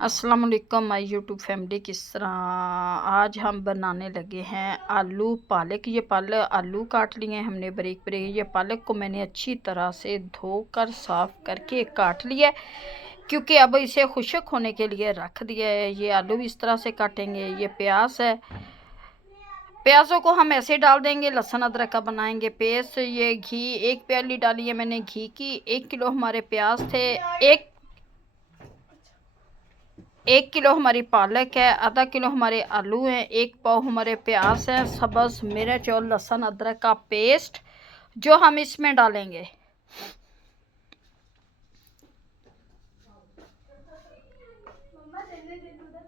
अस्सलाम वालेकुम my YouTube family. किस तरह आज हम बनाने लगे हैं आलू पालक। ये पालक आलू काट लिए हमने बारीक बारीक। ये पालक को मैंने अच्छी तरह से धोकर साफ़ करके काट लिया क्योंकि अब इसे खुश्क होने के लिए रख दिया है। ये आलू भी इस तरह से काटेंगे। ये प्याज है, प्याज़ों को हम ऐसे डाल देंगे। लहसुन अदरक का बनाएंगे पेस्ट। ये घी 1 प्याली डाली है मैंने घी की। 1 किलो हमारे प्याज थे, 1 किलो हमारी पालक है, आधा किलो हमारे आलू हैं, 1 पाव हमारे प्याज है, सब्ज़ मिर्च और लहसुन अदरक का पेस्ट जो हम इसमें डालेंगे।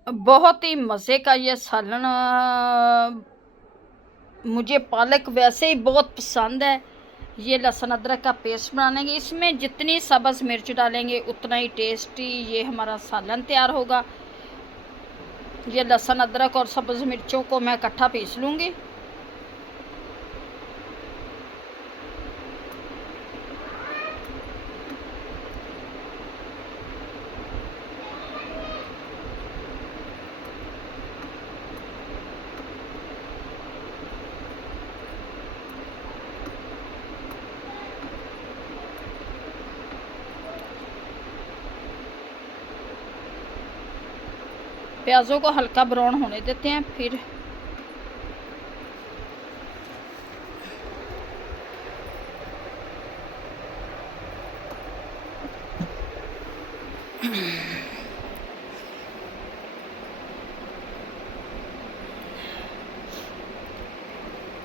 बहुत ही मज़े का ये सालन। मुझे पालक वैसे ही बहुत पसंद है। ये लहसुन अदरक का पेस्ट बनाएंगे। इसमें जितनी सब्ज़ मिर्च डालेंगे उतना ही टेस्टी ये हमारा सालन तैयार होगा। ये लहसुन अदरक और सब्ज़ मिर्चों को मैं इकट्ठा पीस लूँगी। प्याज़ों को हल्का ब्राउन होने देते हैं। फिर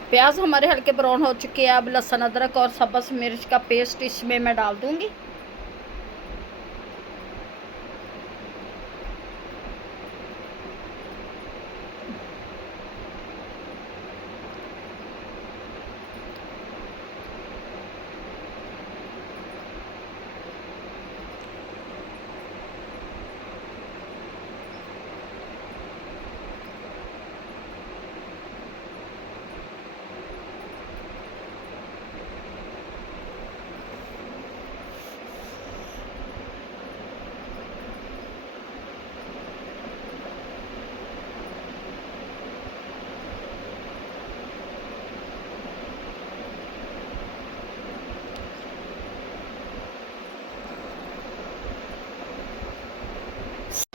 प्याज हमारे हल्के ब्राउन हो चुके हैं। अब लहसुन अदरक और सब्ज़ मिर्च का पेस्ट इसमें मैं डाल दूंगी।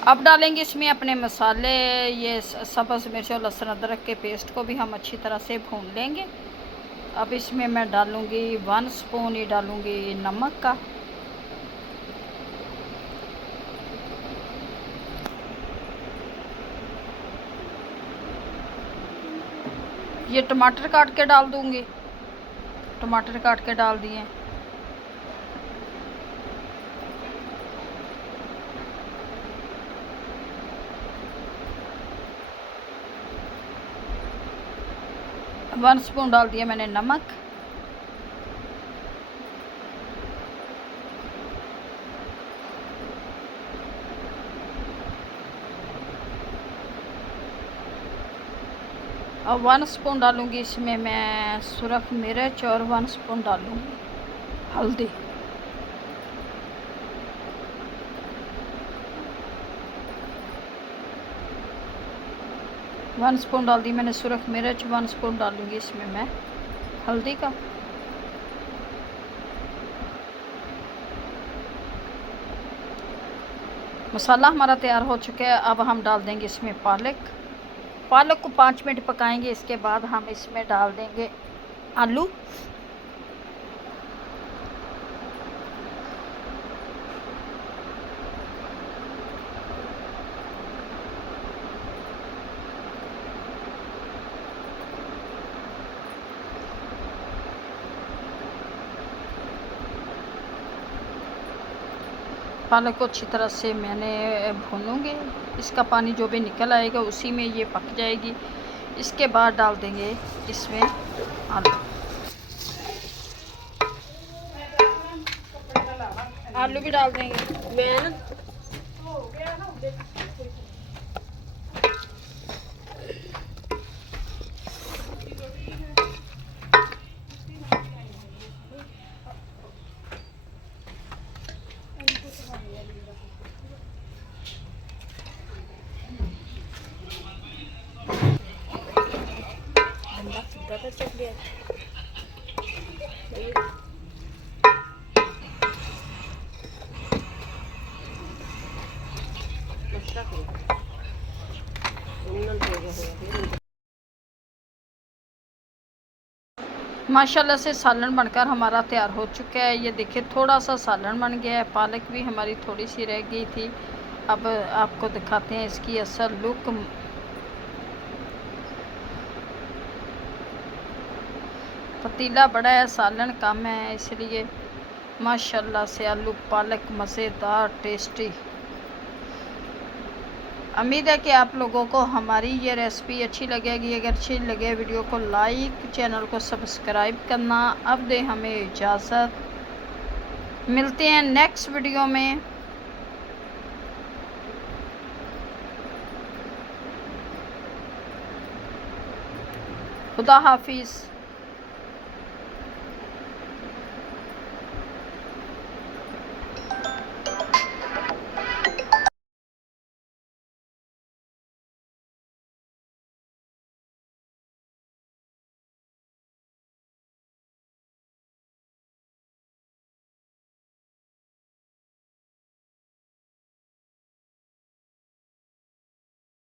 अब डालेंगे इसमें अपने मसाले। ये सब्ज़ मिर्च और लहसुन अदरक के पेस्ट को भी हम अच्छी तरह से भून लेंगे। अब इसमें मैं डालूँगी 1 स्पून ही डालूँगी नमक का। ये टमाटर काट के डाल दूँगी। टमाटर काट के डाल दिए। वन स्पून डाल दिया मैंने नमक। और 1 स्पून डालूँगी इसमें मैं सुरख मिर्च और 1 स्पून डालूँगी हल्दी। वन स्पून डाल दी मैंने सुरख मिर्च। 1 स्पून डालूँगी इसमें मैं हल्दी का। मसाला हमारा तैयार हो चुका है। अब हम डाल देंगे इसमें पालक। पालक को 5 मिनट पकाएंगे। इसके बाद हम इसमें डाल देंगे आलू। पालक को अच्छी तरह से मैंने भूनूंगी। इसका पानी जो भी निकल आएगा उसी में ये पक जाएगी। इसके बाद डाल देंगे इसमें आलू। आलू भी डाल देंगे। मैं माशाल्लाह से सालन बनकर हमारा तैयार हो चुका है। ये देखिए थोड़ा सा सालन बन गया है, पालक भी हमारी थोड़ी सी रह गई थी। अब आपको दिखाते हैं इसकी असल लुक। पतीला बड़ा है, सालन कम है, इसलिए माशाल्लाह से आलू पालक मज़ेदार टेस्टी। उम्मीद है कि आप लोगों को हमारी ये रेसिपी अच्छी लगेगी। अगर अच्छी लगे वीडियो को लाइक, चैनल को सब्सक्राइब करना। अब दे हमें इजाज़त, मिलते हैं नेक्स्ट वीडियो में। खुदा हाफिज़।